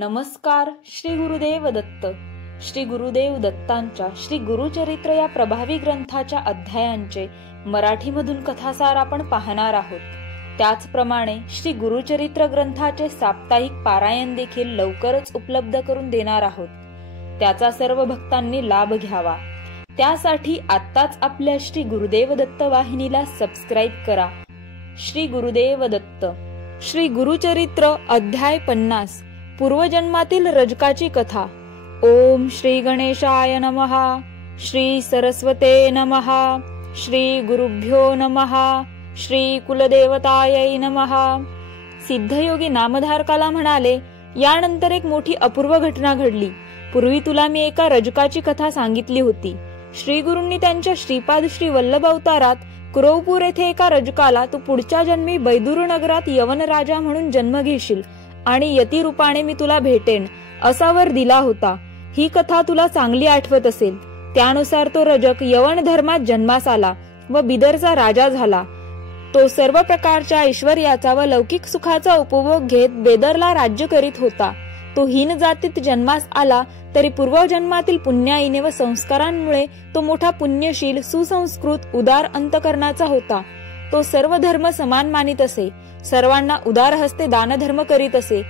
नमस्कार. श्री गुरुदेव दत्त. श्री गुरुदेव दत्तांच्या श्री गुरुचरित्र या प्रभावी ग्रंथाच्या अध्यायांचे मराठीमधून कथासार आपण पाहणार आहोत. त्याचप्रमाणे श्री गुरुचरित्र ग्रंथाचे साप्ताहिक पारायण देखील लवकरच उपलब्ध करून देणार आहोत. त्याचा सर्व भक्तांनी लाभ घ्यावा. त्यासाठी आत्ताच आपल्या श्री गुरुदेव दत्त वाहिनीला सबस्क्राईब करा. श्री गुरुदेव दत्त. श्री गुरुचरित्र अध्याय 50. पूर्वजन्मातील रजकाची कथा. ओम श्री गणेशाय नमः. श्री सरस्वते नमः. श्री गुरुभ्यो नमः. श्री कुलदेवतायै नमः. सिद्धयोगी नामधारकाला म्हणाले, यानंतर एक मोठी अपूर्व घटना घडली. पूर्वी तुला मी एका रजकाची कथा सांगितली होती. श्री गुरूंनी त्यांच्या श्रीपाद श्री वल्लभ अवतारात कुरवपूर येथे एका रजकाला तू पुढच्या जन्मी बैदूर नगरात यवन राजा म्हणून जन्म घेशील आणि यती रूपाने मी तुला भेटेन असा वर दिला होता. ही कथा तुला चांगली आठवत असेल. त्यानुसार तो रजक यवन धर्मात जन्मास आला व बिदरचा राजा झाला. तो सर्व प्रकारच्या ऐश्वर्याचा व लौकिक सुखाचा उपभोग घेत बेदरला राज्य करीत होता. तो हीन जातीत जन्मास आला तरी पूर्वजन्मातील पुण्याईने व संस्कारांमुळे तो मोठा पुण्यशील, सुसंस्कृत, उदार अंतकरणाचा होता. तो सर्व धर्म समान मानित असे. सर्वांना उदार हस्ते दानधर्म करीत असे.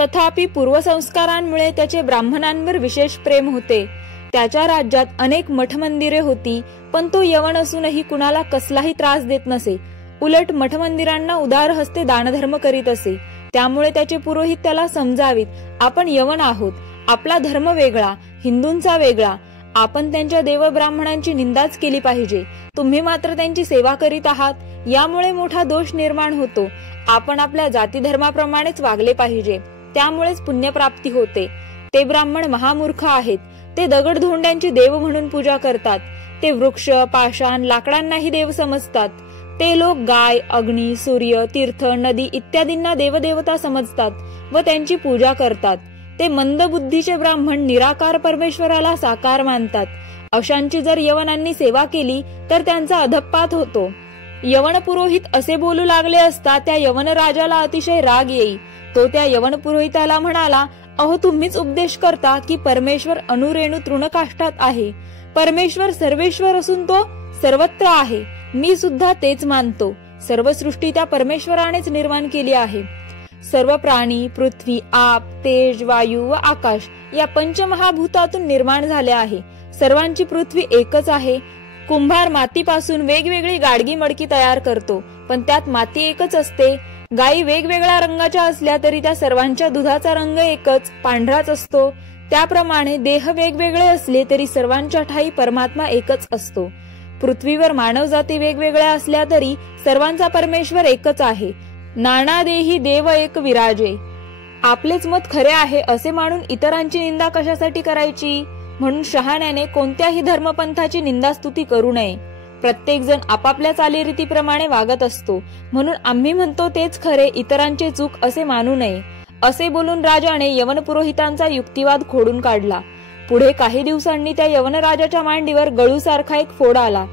तथापि पूर्वसंस्कारांमुळे त्याचे ब्राह्मणांवर विशेष प्रेम होते. त्याच्या राज्यात अनेक मठमंदिरे होती, पण तो यवन असूनही कुणाला कसलाही त्रास देत नसे. उलट मठमंदिरांना उदार हस्ते दानधर्म करीत असे. त्यामुळे त्याचे पुरोहित त्याला समजावीत, आपण यवन आहोत, आपला धर्म वेगळा, हिंदूंचा वेगळा, आपण त्यांच्या देव ब्राह्मणांची निंदाच केली पाहिजे. तुम्ही मात्र त्यांची सेवा करीत आहात, यामुळे मोठा दोष निर्माण होतो. आपण आपल्या जाती धर्माप्रमाणेच वागले पाहिजे, त्यामुळेच पुण्यप्राप्ती होते. ते ब्राह्मण महामूर्ख आहेत. ते दगडधोंड्यांची देव म्हणून पूजा करतात. ते वृक्ष, पाषाण, लाकडांनाही देव समजतात. ते लोक गाय, अग्नी, सूर्य, तीर्थ, नदी इत्यादींना देवदेवता समजतात व त्यांची पूजा करतात. ते मंद बुद्धीचे ब्राह्मण निराकार परमेश्वराला साकार मानतात. अशांची जर यवनांनी सेवा केली तर त्यांचा अधप्पात होतो. यवन पुरोहित असे बोलू लागले असता त्या यवन राजाला अतिशय राग येई. तो त्या यवन पुरोहिताला म्हणाला, अहो, तुम्हीच उपदेश करता की परमेश्वर अनुरेणू तृणकाष्ठात आहे. परमेश्वर सर्वेश्वर असून तो सर्वत्र आहे. मी सुद्धा तेच मानतो. सर्व सृष्टी त्या परमेश्वरानेच निर्माण केली आहे. सर्व प्राणी पृथ्वी, आप, तेज, वायू व आकाश या पंचमहाभूतातून निर्माण झाले आहे. सर्वांची पृथ्वी एकच आहे. कुंभार मातीपासून वेगवेगळी गाडगी मडकी तयार करतो, पण त्यात माती एकच असते. गायी वेगवेगळ्या रंगाच्या असल्या तरी त्या सर्वांच्या दुधाचा रंग एकच, पांढराच असतो. त्याप्रमाणे देह वेगवेगळे असले तरी सर्वांच्या ठाई परमात्मा एकच असतो. पृथ्वीवर मानव जाती वेगवेगळ्या असल्या तरी सर्वांचा परमेश्वर एकच आहे. नाना देही देव एक विराजे. आपलेच मत खरे आहे असे मानून इतरांची निंदा कशासाठी करायची? म्हणून शहाण्याने कोणत्याही धर्मपंथाची निंदास्तुती करू नये. प्रत्येक जण आपापल्या चालीरीतीप्रमाणे वागत असतो. म्हणून आम्ही म्हणतो तेच खरे, इतरांचे चूक असे मानू नये. असे बोलून राजाने यवन पुरोहितांचा युक्तिवाद खोडून काढला. पुढे काही दिवसांनी त्या यवन राजाच्या मांडीवर गळूसारखा एक फोड आला.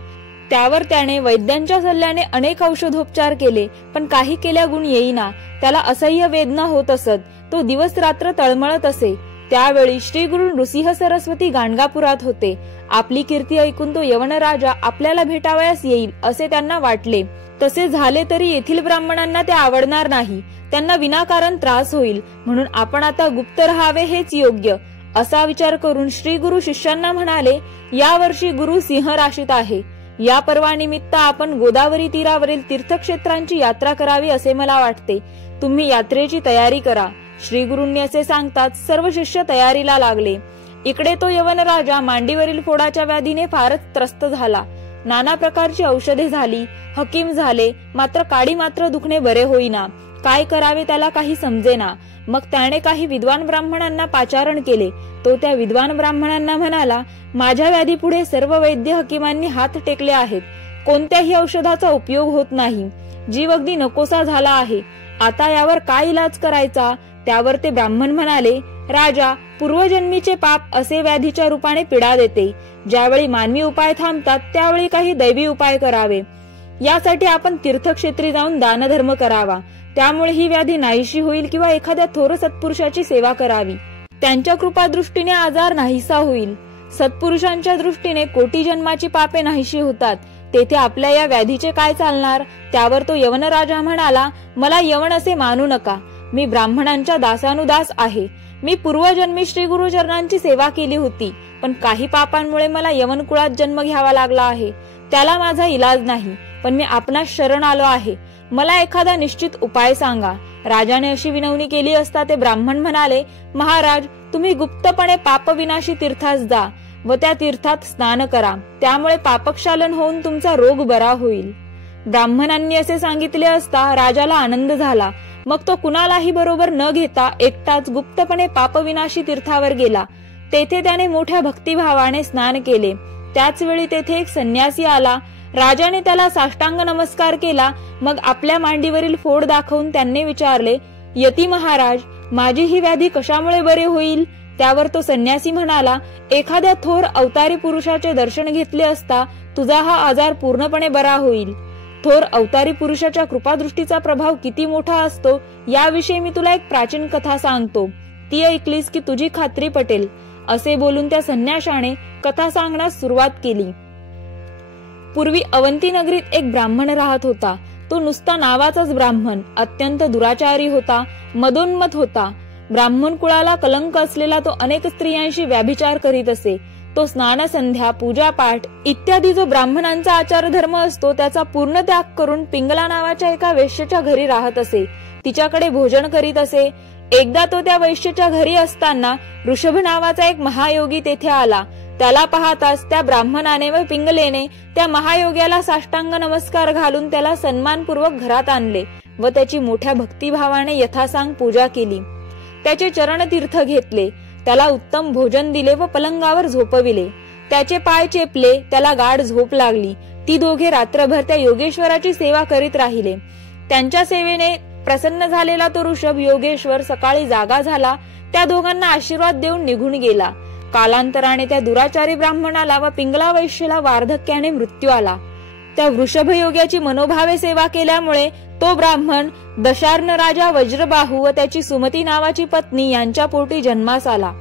त्यावर त्याने वैद्यांच्या सल्ल्याने अनेक औषधोपचार केले, पण काही केल्या गुण येईना. त्याला असह्य वेदना होत असत. तो दिवस रात्र तळमळत असे. त्यावेळी श्री गुरु नृसिंह सरस्वती गाणगापुरात होते. आपली कीर्ती ऐकून तो यवन राजा आपल्याला भेटावयास येईल असे त्यांना वाटले. तसे झाले तरी येथील ब्राह्मणांना ते आवडणार नाही. त्यांना विनाकारण त्रास होईल. म्हणून आपण आता गुप्त राहावे हेच योग्य असा विचार करून श्री गुरु शिष्यांना म्हणाले, यावर्षी गुरु सिंह राशीत आहे. या पर्वानिमित्त आपण गोदावरी तीरावरील तीर्थक्षेत्रांची यात्रा करावी असे मला वाटते. तुम्ही यात्रेची तयारी करा. श्री गुरूंनी असे सांगताच सर्व शिष्य तयारीला लागले. इकडे तो यवन राजा मांडीवरील फोडाच्या व्याधीने फारच त्रस्त झाला. नाना प्रकारची औषधे झाली, हकीम झाले, मात्र काडी मात्र दुखणे बरे होईना. काय करावे त्याला काही समजेना. मग त्याने काही विद्वान ब्राह्मणांना पाचारण केले. तो त्या विद्वान ब्राह्मणांना म्हणाला, माझ्या व्याधीपुढे सर्व वैद्य हकीमांनी हात टेकले आहेत. कोणत्याही औषधाचा उपयोग होत नाही. जीव अगदी नकोसा झाला आहे. आता यावर काय इलाज करायचा? त्यावर ते ब्राह्मण म्हणाले, राजा, पूर्वजन्मीचे पाप असे व्याधीच्या रूपाने पीडा देते. ज्यावेळी मानवी उपाय थांबतात त्यावेळी काही दैवी उपाय करावे. यासाठी आपण तीर्थक्षेत्री जाऊन दानधर्म करावा, त्यामुळे ही व्याधी नाहीशी होईल, किंवा एखाद्या थोर सत्पुरुषाची सेवा करावी, त्यांच्या कृपादृष्टीने आजार नाहीसा होईल. सत्पुरुषांच्या दृष्टीने कोटी जन्माची पापे नाहीशी होतात. तेथे आपल्या या व्याधीचे काय चालणार? त्यावर तो यवन राजा म्हणाला, मला यवन असे मानू नका. मी ब्राह्मणांच्या दासानुदास आहे. मी पूर्वजन्मी श्री गुरुचरणांची सेवा केली होती, पण काही पापांमुळे मला यवन कुळात जन्म घ्यावा लागला आहे. त्याला माझा इलाज नाही, पण मी आपणास शरण आलो आहे. मला एखादा निश्चित उपाय सांगा. राजाने अशी विनवणी केली असता ते ब्राह्मण म्हणाले, महाराज, तुम्ही गुप्तपणे पापविनाशी तीर्थास जा व त्या तीर्थात स्नान करा, त्यामुळे पापक्षालन होऊन तुमचा रोग बरा होईल. ब्राह्मणांनी असे सांगितले असता राजाला आनंद झाला. मग तो कुणालाही बरोबर न घेता एकटाच गुप्तपणे पापविनाशी तीर्थावर गेला. तेथे त्याने मोठ्या भक्तिभावाने स्नान केले. त्याच वेळी तेथे एक संन्यासी आला. राजाने त्याला साष्टांग नमस्कार केला. मग आपल्या मांडीवरील फोड दाखवून त्यांनी विचारले, यती महाराज, माझी ही व्याधी कशामुळे बरे होईल? त्यावर तो संन्यासी म्हणाला, एखाद्या थोर अवतारी पुरुषाचे दर्शन घेतले असता तुझा हा आजार पूर्णपणे बरा होईल. थोर अवतारी पुरुषाच्या कृपादृष्टीचा प्रभाव किती मोठा असतो याविषयी मी तुला एक प्राचीन कथा सांगतो. ती ऐकलीस की तुझी खात्री पटेल. असे बोलून त्या संन्याशाने कथा सांगण्यास सुरुवात केली. पूर्वी अवंती नगरीत एक ब्राह्मण राहत होता. तो नुसता नावाचाच ब्राह्मण, अत्यंत दुराचारी होता, मदोन्मत होता. ब्राह्मण कुळाला कलंक असलेला तो अनेक स्त्रियांशी व्याभिचार करीत असे. तो स्नान, संध्या, पूजा पाठ इत्यादी जो ब्राह्मणांचा आचार धर्म असतो त्याचा पूर्ण त्याग करून पिंगला नावाच्या एका वैश्याच्या घरी राहत असे. तिच्याकडे भोजन करीत असे. एकदा तो त्या वैश्याच्या घरी असताना ऋषभ नावाचा एक महायोगी तेथे आला. त्याला पाहताच त्या ब्राह्मणाने व पिंगलेने त्या महायोग्याला साष्टांग नमस्कार घालून त्याला सन्मानपूर्वक घरात आणले व त्याची मोठ्या भक्तिभावाने यथासांग पूजा केली. त्याचे चरणतीर्थ घेतले. त्याला उत्तम भोजन दिले व पलंगावर झोपविले. त्याचे पाय चेपले. त्याला गाढ झोप लागली. ती दोघे रात्रभर त्या योगेश्वराची सेवा करीत राहिले. त्यांच्या सेवेने प्रसन्न झालेला तो ऋषभ योगेश्वर सकाळी जागा झाला. त्या दोघांना आशीर्वाद देऊन निघून गेला. कालांतराने त्या दुराचारी ब्राह्मणाला व पिंगला वैश्याला वार्धक्याने मृत्यू आला. त्या वृषभ योग्याची मनोभावे सेवा केल्यामुळे तो ब्राह्मण दशार्ण राजा वज्रबाहू व त्याची सुमती नावाची पत्नी यांच्या पोटी जन्मास आला.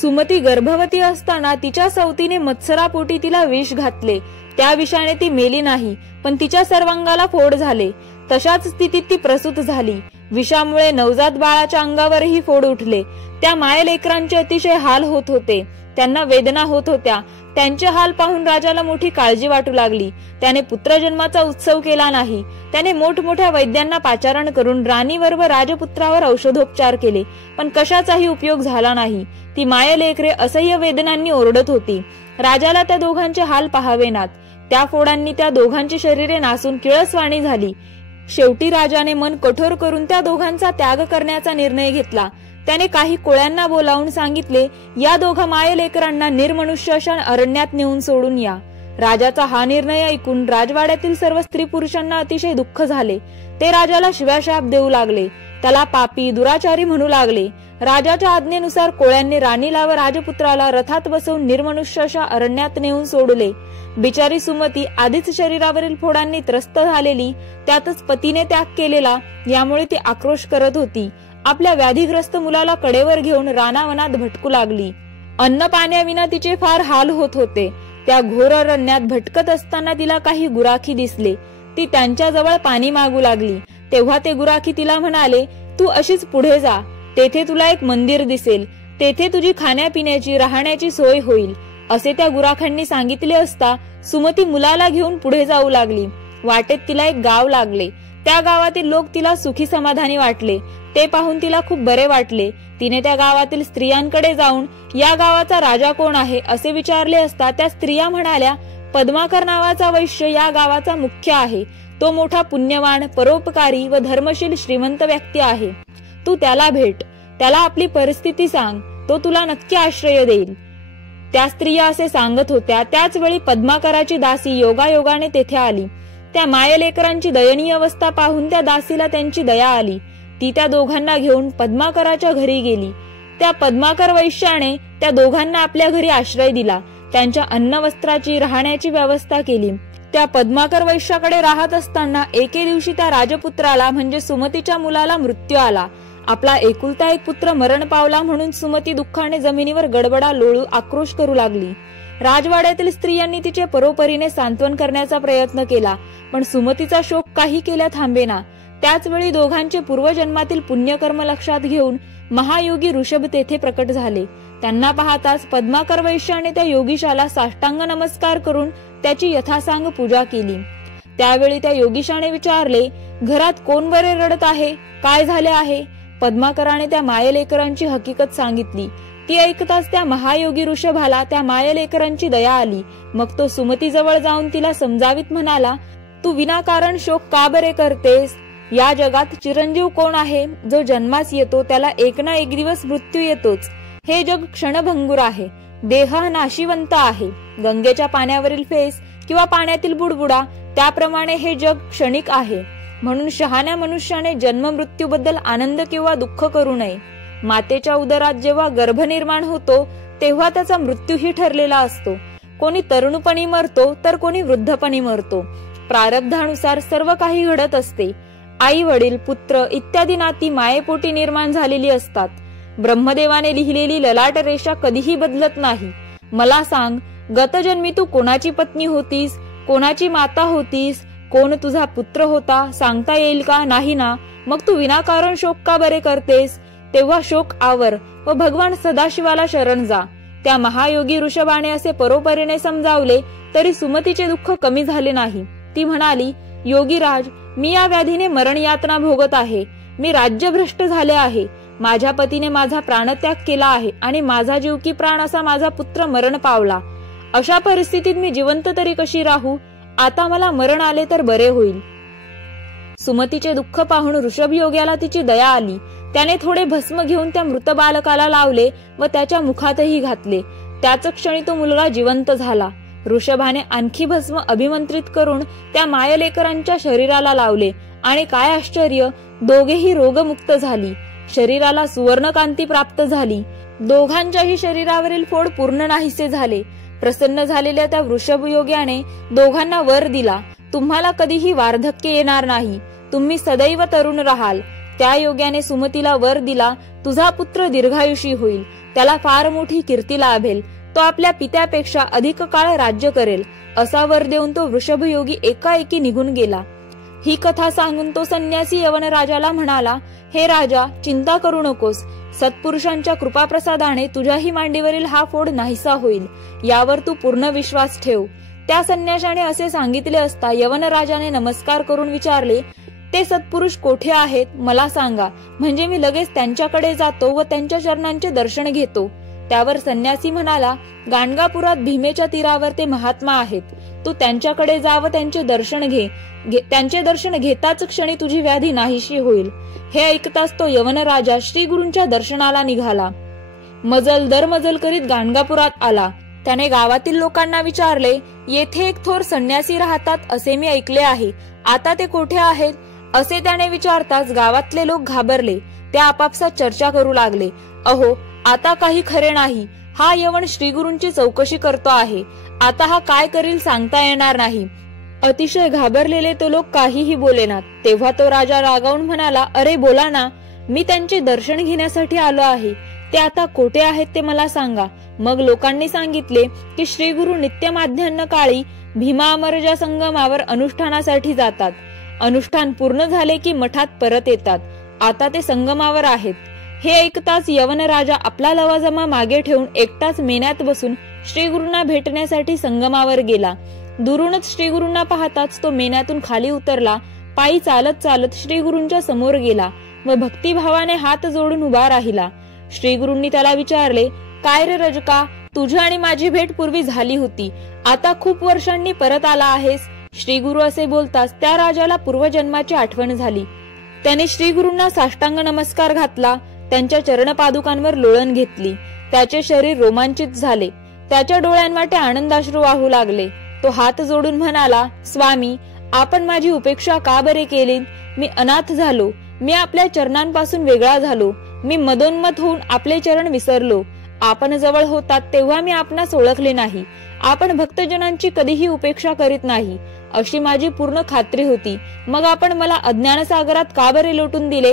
सुमती गर्भवती असताना तिच्या सवतीने मत्सरापोटी तिला विष घातले. त्या विषाने ती मेली नाही, पण तिच्या सर्वांगाला फोड झाले. तशाच स्थितीत ती प्रसूत झाली. विषामुळे नवजात बाळाच्या अंगावरही फोड उठले. त्या मायलेकरांचे अतिशय हाल होत होते. त्यांना वेदना होत होत्या. त्यांचे हाल पाहून राजाला मोठी काळजी वाटू लागली. त्याने पुत्रजन्माचा उत्सव केला नाही. त्याने मोठमोठ्या वैद्यांना पाचारण करून राणीवर व राजपुत्रावर औषधोपचार केले, पण कशाचाही उपयोग झाला नाही. ती मायलेकरे असह्य वेदनांनी ओरडत होती. राजाला त्या दोघांचे हाल पाहावेनात. त्या फोडांनी त्या दोघांची शरीरे नासून किळसवाणी झाली. शेवटी राजाने मन कठोर करून त्या दोघांचा त्याग करण्याचा निर्णय घेतला. त्याने काही कोळ्यांना बोलावून सांगितले, या दोघा मायलेकरांना निर्मनुष्य अशा अरण्यात नेऊन सोडून या. राजाचा हा निर्णय ऐकून राजवाड्यातील सर्व स्त्री पुरुषांना अतिशय दुःख झाले. ते राजाला शिव्याशाप देऊ लागले. त्याला पापी, दुराचारी म्हणू लागले. राजाच्या आज्ञेनुसार कोळ्यांनी राणीला व राजपुत्राला रथात बसवून निर्मनुष्य अशा अरण्यात नेऊन सोडले. बिचारी सुमती आधीच शरीरावरील फोडांनी त्रस्त झालेली, त्यातच पतीने त्याग केलेला, यामुळे ती आक्रोश करत होती. आपल्या व्याधीग्रस्त मुलाला कडेवर घेऊन रानावनात भटकू लागली. अन्न पाण्याविना तिचे फार हाल होत होते. त्या घोर अरण्यात भटकत असताना तिला काही गुराखी दिसले. ती त्यांच्या जवळ पाणी मागू लागली. तेव्हा ते गुराखी तिला म्हणाले, तू अशीच पुढे जा. तेथे तुला एक मंदिर दिसेल. तेथे तुझी खाण्यापिण्याची, राहण्याची सोय होईल. असे त्या गुराखांनी सांगितले असता सुमती मुलाला घेऊन पुढे जाऊ लागली. वाटेत तिला एक गाव लागले. त्या गावातील लोक तिला सुखी समाधानी वाटले. ते पाहून तिला खूप बरे वाटले. तिने त्या गावातील स्त्रियांकडे जाऊन या गावाचा राजा कोण आहे असे विचारले असता त्या स्त्रिया म्हणाल्या, पद्माकर नावाचा वैश्य या गावाचा मुख्य आहे. तो मोठा पुण्यवान, परोपकारी व धर्मशील श्रीमंत व्यक्ती आहे. तू त्याला भेट. त्याला आपली परिस्थिती सांग. तो तुला नक्की आश्रय देईल. त्या स्त्रिया असे सांगत होत्या. त्याच वेळी पद्माकराची दासी योगायोगाने तेथे आली. त्या मायलेकरांची दयनीय अवस्था पाहून त्या दासीला त्यांची दया आली. ती त्या दोघांना घेऊन पद्माकराच्या घरी गेली. त्या पद्माकर वैश्याने त्या दोघांना आपल्या घरी आश्रय दिला. त्यांच्या अन्न वस्त्राची, राहण्याची व्यवस्था केली. त्या पद्माकर वैश्याकडे राहत असताना एके दिवशी त्या राजपुत्राला म्हणजे सुमतीच्या मुलाला मृत्यू आला. आपला एकुलता एक पुत्र मरण पावला म्हणून सुमती दुःखाने जमिनीवर गडबडा लोळू आक्रोश करू लागली. राजवाड्यातील स्त्रियांनी तिचे परोपरीने सांत्वन करण्याचा प्रयत्न केला, पण सुमतीचा शोक काही केल्या थांबेना. त्याच वेळी दोघांचे पूर्वजन्मातील पुण्यकर्म लक्षात घेऊन महायोगी ऋषभ तेथे प्रकट झाले. त्यांना पाहताच पद्माकर वैश्याने त्या योगीशाला साष्टांग नमस्कार करून त्याची यथासांग पूजा केली. त्यावेळी त्या योगीशाने विचारले, घरात कोण बरे रडत आहे, काय झाले आहे? पद्माकराने त्या मायलेकरांची हकीकत सांगितली. ती ऐकताच त्या महायोगी ऋषभाला त्या मायलेकरांची दया आली. मग तो सुमतीजवळ जाऊन तिला समजावीत म्हणाला, तू विनाकारण शोक का बरे करतेस? या जगात चिरंजीव कोण आहे? जो जन्मास येतो त्याला एक ना एक दिवस मृत्यू येतोच. हे जग क्षणभंगुर आहे. देह नाशिवंत आहे. गंगेच्या पाण्यावरील फेस किंवा पाण्यातील बुडबुडा त्याप्रमाणे हे जग क्षणिक आहे. म्हणून शहाण्या मनुष्याने जन्म मृत्यूबद्दल आनंद किंवा दुःख करू नये. मातेच्या उदरात जेव्हा गर्भ निर्माण होतो तेव्हा त्याचा मृत्यूही ठरलेला असतो. कोणी तरुणपणी मरतो तर कोणी वृद्धपणी मरतो. प्रारब्धानुसार सर्व काही घडत असते. आई वडील पुत्र इत्यादी नाती मायेपोटी निर्माण झालेली असतात. ब्रह्मदेवाने लिहिलेली ललाट रेषा कधीही बदलत नाही. मला सांग, गतजन्मी तू कोणाची पत्नी होतीस, कोणाची माता होतीस, कोण तुझा पुत्र होता सांगता येईल का? नाही ना. मग तू विनाकारण शोक का बरे करतेस? तेव्हा शोक आवर व भगवान सदाशिवाला शरण जा. त्या महायोगी ऋषभाने असे परोपरीने समजावले तरी सुमतीचे दुःख कमी झाले नाही. ती म्हणाली, योगीराज, मी या व्याधीने मरण यातना भोगत आहे. मी राज्यभ्रष्ट झाले आहे. माझ्या पतीने माझा प्राणत्याग केला आहे आणि माझा जीव की प्राण असा माझा पुत्र मरण पावला. अशा परिस्थितीत मी जिवंत तरी कशी राहू? आता मला मरण आले तर बरे होईल. सुमतीचे दुःख पाहून ऋषभ योग्याला तिची दया आली. त्याने थोडे भस्म घेऊन त्या मृत बालकाला लावले व त्याच्या मुखातही घातले. त्याच क्षणी तो मुलगा जिवंत झाला. ऋषभाने आणखी भस्म अभिमंत्रित करून त्या मायलेकरांच्या शरीराला लावले आणि काय आश्चर्य, दोघेही रोगमुक्त झाली. शरीराला सुवर्णकांती प्राप्त झाली. दोघांच्याही शरीरावरील फोड पूर्ण नाहीसे झाले. प्रसन्न झालेल्या त्या वृषभ योग्याने दोघांना वर दिला, तुम्हाला कधीही वार्धक्य येणार नाही. तुम्ही सदैव तरुण राहाल. त्या योग्याने सुमतीला वर दिला, तुझा पुत्र दीर्घायुषी होईल. त्याला फार मोठी कीर्ती लाभेल. तो आपल्या पित्यापेक्षा अधिक काळ राज्य करेल. असा वर देऊन तो वृषभ योगी एकाएकी निघून गेला. ही कथा सांगून तो संन्यासी यवन राजाला म्हणाला, हे राजा, चिंता करू नकोस. सत्पुरुषांच्या कृपाप्रसादाने तुझ्याही मांडीवरील हा फोड नाहीसा होईल. यावर तू पूर्ण विश्वास ठेव. त्या संन्याशाने असे सांगितले असता यवन राजाने नमस्कार करून विचारले, ते सत्पुरुष कोठे आहेत मला सांगा, म्हणजे मी लगेच त्यांच्याकडे जातो व त्यांच्या चरणांचे दर्शन घेतो. त्यावर संन्यासी म्हणाला, गाणगापुरात भीमेच्या तीरावर ते महात्मा आहेत. तू त्यांच्याकडे जा व त्यांचे दर्शन घे. त्यांचे दर्शन घेताच क्षणी तुझी व्याधी नाहीशी होईल. हे ऐकताच तो यवन राजा श्री गुरूंच्या दर्शनाला निघाला. मजल दरमजल करीत गाणगापुरात आला. त्याने गावातील लोकांना विचारले, येथे एक थोर संन्यासी राहतात असे मी ऐकले आहे. आता ते कोठे आहेत? असे त्याने विचारताच गावातले लोक घाबरले. ते आपापसात चर्चा करू लागले, अहो, आता काही खरे नाही. हा यवन श्रीगुरूंची चौकशी करतो आहे. आता हा काय करील सांगता येणार नाही. अतिशय घाबरलेले तो लोक काहीही बोलेनात. तेव्हा तो राजा रागावून म्हणाला, अरे बोला ना, मी त्यांचे दर्शन घेण्यासाठी आलो आहे. ते आता कोठे आहेत ते मला सांगा. मग लोकांनी सांगितले की श्रीगुरु नित्य माध्यान्ह काळी भीमा अमरजा संगमावर अनुष्ठानासाठी जातात. अनुष्ठान पूर्ण झाले की मठात परत येतात. आता ते संगमावर आहेत. हे ऐकताच यवन राजा आपला लवाजमा मागे ठेवून एकटाच मेन्यात बसून श्रीगुरूंना भेटण्यासाठी संगमावर गेला. दुरूनच श्रीगुरूंना पाहताच तो मेन्यातून खाली उतरला. पायी चालत चालत श्रीगुरूंच्या समोर गेला व भक्तिभावाने हात जोडून उभा राहिला. श्रीगुरूंनी त्याला विचारले, काय रे रजका, तुझी आणि माझी भेट पूर्वी झाली होती. आता खूप वर्षांनी परत आला आहेस. श्रीगुरू असे बोलताच त्या राजाला पूर्वजन्माची आठवण झाली. त्याने श्रीगुरूंना साष्टांग नमस्कार घातला. त्यांच्या चरणपादुकांवर लोळण घेतली. त्याचे शरीर रोमांचित झाले. त्याच्या डोळ्यांवाटे आनंदाश्रू वाहू लागले. तो हात जोडून म्हणाला, स्वामी, आपण माझी उपेक्षा का बरे केली? मी अनाथ झालो. मी आपल्या चरणांपासून वेगळा झालो. मी मदोन्मत होऊन आपले चरण विसरलो. आपण जवळ होतात तेव्हा मी आपणास ओळखले नाही. आपण भक्तजनांची कधीही उपेक्षा करीत नाही. अशी माझी पूर्ण खात्री होती. मग आपण मला अज्ञान सागरात का बरे लोटून दिले?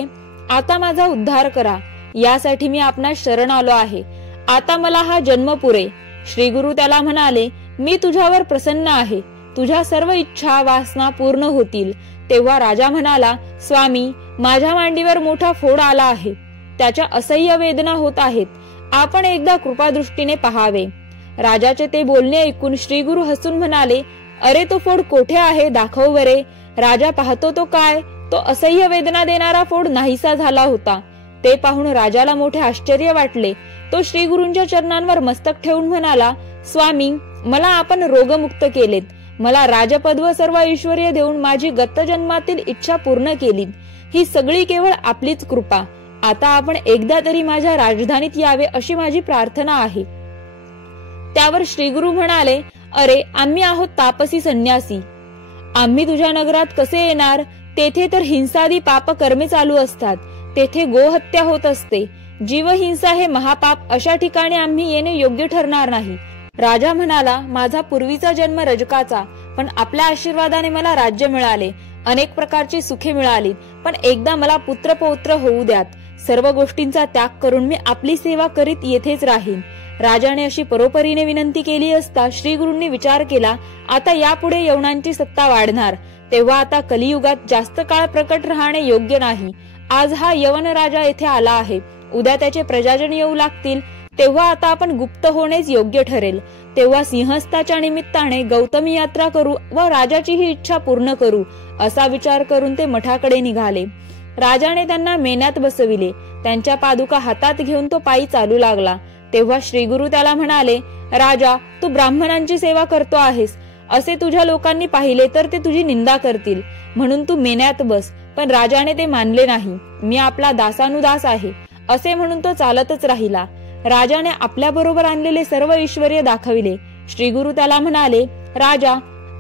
आता माझा उद्धार करा, यासाठी मी आपणास शरण आलो आहे. आता मला हा जन्म पुरे. श्री गुरु त्याला म्हणाले, मी तुझ्यावर प्रसन्न आहे. तुझ्या सर्व इच्छा वासना पूर्ण होतील. तेव्हा राजा म्हणाला, स्वामी, माझ्या मांडीवर मोठा फोड आला आहे. त्याच्या असह्य वेदना होत आहेत. आपण एकदा कृपादृष्टीने पहावे. राजाचे ते बोलणे ऐकून श्री गुरु हसून म्हणाले, अरे तो फोड कोठे आहे, दाखव बरे. राजा पाहतो तो काय, तो असह्य वेदना देणारा फोड नाहीसा झाला होता. ते पाहून राजाला मोठे आश्चर्य वाटले. तो श्री गुरूंच्या चरणांवर मस्तक ठेवून म्हणाला, स्वामी, मला आपण रोगमुक्त केलेत. मला राजपद व सर्व ऐश्वर्य देऊन माझी गत जन्मातील इच्छा पूर्ण केली. ही सगळी केवळ आपलीच कृपा. आता आपण एकदा तरी माझ्या राजधानीत यावे अशी माझी प्रार्थना आहे. त्यावर श्री गुरु म्हणाले, अरे आम्ही आहोत तापसी संन्यासी. आम्ही तुझ्या नगरात कसे येणार? तेथे तर हिंसादी पाप कर्मे चालू असतात. तेथे गोहत्या होत असते. जीवहिंसा हे महापाप. अशा ठिकाणी आम्ही येणे योग्य ठरणार नाही. राजा म्हणाला, माझा पूर्वीचा जन्म रजकाचा, पण आपल्या आशीर्वादाने मला राज्य मिळाले, अनेक प्रकारची सुखे मिळाली. पण एकदा मला पुत्र पौत्र होऊ द्यात. सर्व गोष्टींचा त्याग करून मी आपली सेवा करीत येथेच राहीन. राजाने अशी परोपरीने विनंती केली असता श्री गुरूंनी विचार केला, आता यापुढे यवनांची सत्ता वाढणार. तेव्हा आता कलियुगात जास्त काळ प्रकट राहणे योग्य नाही. आज हा यवन राजा येथे आला आहे. उद्या त्याचे प्रजाजन येऊ लागतील. तेव्हा आता आपण गुप्त होणेच योग्य ठरेल. तेव्हा सिंहस्थाच्या निमित्ताने गौतमी यात्रा करू व राजाची ही इच्छा पूर्ण करू, असा विचार करून ते मठाकडे निघाले. राजाने त्यांना मेन्यात बसविले. त्यांच्या पादुका हातात घेऊन तो पायी चालू लागला. तेव्हा श्री गुरु त्याला म्हणाले, राजा, तू ब्राह्मणांची सेवा करतो आहेस. असे तुझ्या लोकांनी पाहिले तर ते तुझी निंदा करतील, म्हणून तू मेन्यात बस. पण राजाने ते मानले नाही. मी आपला दासानुदास आहे असे म्हणून तो चालतच राहिला. राजाने आपल्या बरोबर आणलेले सर्व ऐश्वर्य दाखविले. श्री गुरु त्याला म्हणाले, राजा,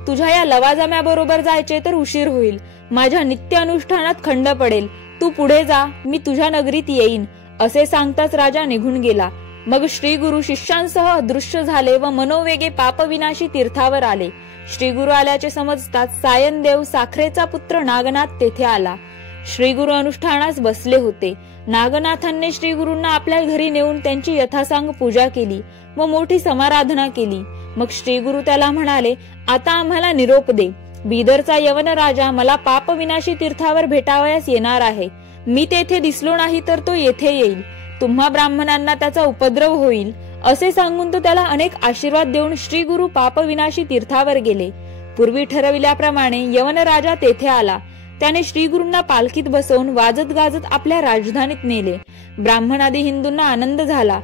तुझ्या या लवाजम्याबरोबर जायचे तर उशीर होईल. माझ्या नित्य अनुष्ठानात खंड पडेल. तू पुढे जा, मी तुझ्या नगरीत येईन. असे सांगताच राजा निघून गेला. मग श्री गुरु शिष्यांसह अदृश्य झाले व मनोवेगे पापविनाशी तीर्थावर आले. श्री गुरु आल्याचे समजताच सायनदेव साखरेचा पुत्र नागनाथ तेथे आला. श्री गुरु अनुष्ठानास बसले होते. नागनाथांनी श्री गुरूंना आपल्या घरी नेऊन त्यांची यथासांग पूजा केली व मोठी समाराधना केली. मग श्री गुरु त्याला म्हणाले, आता आम्हाला निरोप दे. बिदरचा यवन राजा मला पापविनाशी तीर्थावर भेटावयास येणार आहे. मी तेथे दिसलो नाही तर तो येथे येईल. तुम्हा ब्राह्मणांना त्याचा उपद्रव होईल. असे सांगून तो त्याला अनेक आशीर्वाद देऊन श्री गुरु पापविनाशी तीर्थावर गेले. पूर्वी ठरविल्याप्रमाणे यवन राजा तेथे आला. त्याने श्री गुरूंना पालखीत बसवून वाजत गाजत आपल्या राजधानीत नेले. ब्राह्मणादी हिंदूंना आनंद झाला,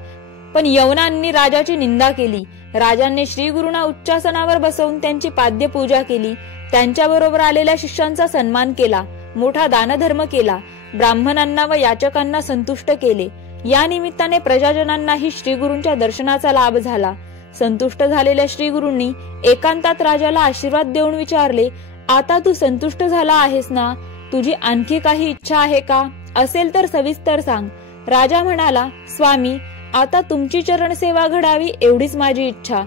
पण यवनांनी राजाची निंदा केली. राजांनी श्री गुरूंना उच्चासनावर बसवून त्यांची पाद्य पूजा केली. त्यांच्या बरोबर आलेल्या शिष्यांचा सन्मान केला. मोठा दानधर्म केला. ब्राह्मणांना व याचकांना संतुष्ट केले. या निमित्ताने प्रजाजनांनाही श्री गुरूंच्या दर्शनाचा लाभ झाला. संतुष्ट झालेल्या श्री गुरूंनी एकांतात राजाला आशीर्वाद देऊन विचारले, आता तू संतुष्ट झाला आहेस ना? तुझी आणखी काही इच्छा आहे का? असेल तर सविस्तर सांग. राजा म्हणाला, स्वामी, आता तुमची चरण सेवा घडावी एवढीच माझी इच्छा.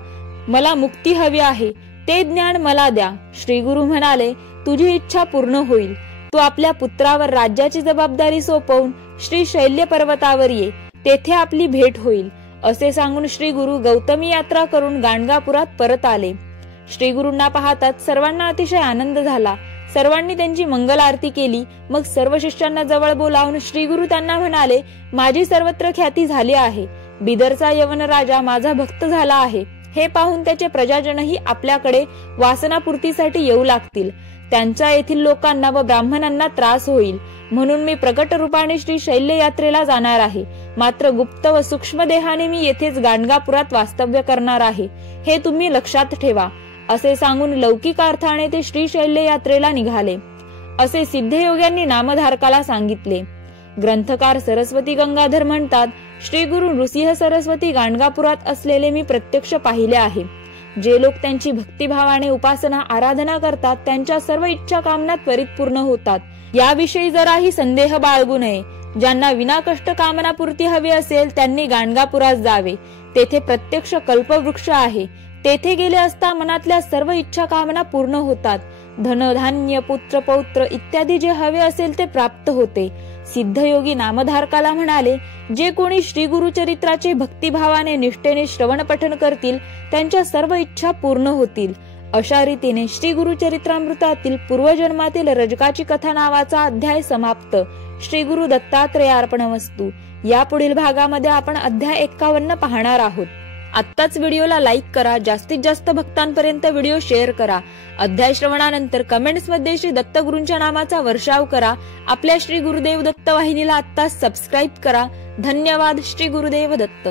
मला मुक्ती हवी आहे. ते ज्ञान मला द्या. श्री गुरु म्हणाले, तुझी इच्छा पूर्ण होईल. तू आपल्या पुत्रावर राज्याची जबाबदारी सोपवून श्री शैल्य पर्वतावर ये. तेथे आपली भेट होईल. असे सांगून श्री गुरु गौतमी यात्रा करून गाणगापुरात परत आले. श्री गुरूंना पाहताच सर्वांना अतिशय आनंद झाला. सर्वांनी त्यांची मंगल आरती केली. मग सर्व शिष्यांना जवळ बोलावून श्री गुरु त्यांना म्हणाले, माझी सर्वत्र ख्याती झाली आहे. बिदरचा यवन राजा माझा भक्त झाला आहे. हे पाहून त्याचे प्रजाजनही आपल्याकडे वासनापूर्तीसाठी येऊ लागतील. त्यांच्या येथील लोकांना व ब्राह्मणांना त्रास होईल. म्हणून मी प्रकट रूपाने श्री शैल्य यात्रेला जाणार आहे. मात्र गुप्त व सूक्ष्म देहाने मी येथेच गाणगापुरात वास्तव्य करणार आहे. हे तुम्ही लक्षात ठेवा. असे सांगून लौकिक अर्थाने ते श्री शैल्य यात्रेला निघाले. असे सिद्धयोग्यांनी नामधारकाला सांगितले. ग्रंथकार सरस्वती गंगाधर म्हणतात, श्री गुरु नृसिंह सरस्वती गाणगापुरात असलेले मी प्रत्यक्ष पाहिले आहे. जे लोक त्यांची भक्तिभावाने उपासना आराधना करतात त्यांच्या सर्व इच्छा कामना त्वरित पूर्ण होतात. याविषयी जराही संदेह बाळगू नये. ज्यांना विनाकष्ट कामनापूर्ती हवी असेल त्यांनी गाणगापुरात जावे. तेथे प्रत्यक्ष कल्पवृक्ष आहे. तेथे गेले असता मनातल्या सर्व इच्छा कामना पूर्ण होतात. धनधान्य पुत्र पौत्र इत्यादी जे हवे असेल ते प्राप्त होते. सिद्धयोगी नामधारकाला म्हणाले, जे कोणी श्री गुरुचरित्राचे भक्तिभावाने निष्ठेने श्रवण पठण करतील त्यांच्या सर्व इच्छा पूर्ण होतील. अशा रीतीने श्री गुरुचरित्रामृतातील पूर्वजन्मातील रजकाची कथा नावाचा अध्याय समाप्त. श्री गुरु दत्तात्रेयार्पणमस्तु. या पुढील भागामध्ये आपण अध्याय 51 पाहणार आहोत. आत्ताच व्हिडिओला लाईक करा, जास्तीत जास्त भक्तांपर्यंत व्हिडिओ शेअर करा. अध्याय श्रवणानंतर कमेंट्स मध्ये श्री दत्तगुरूंच्या नामाचा वर्षाव करा. आपल्या श्री गुरुदेव दत्त वाहिनीला आत्ताच सबस्क्राईब करा. धन्यवाद. श्री गुरुदेव दत्त.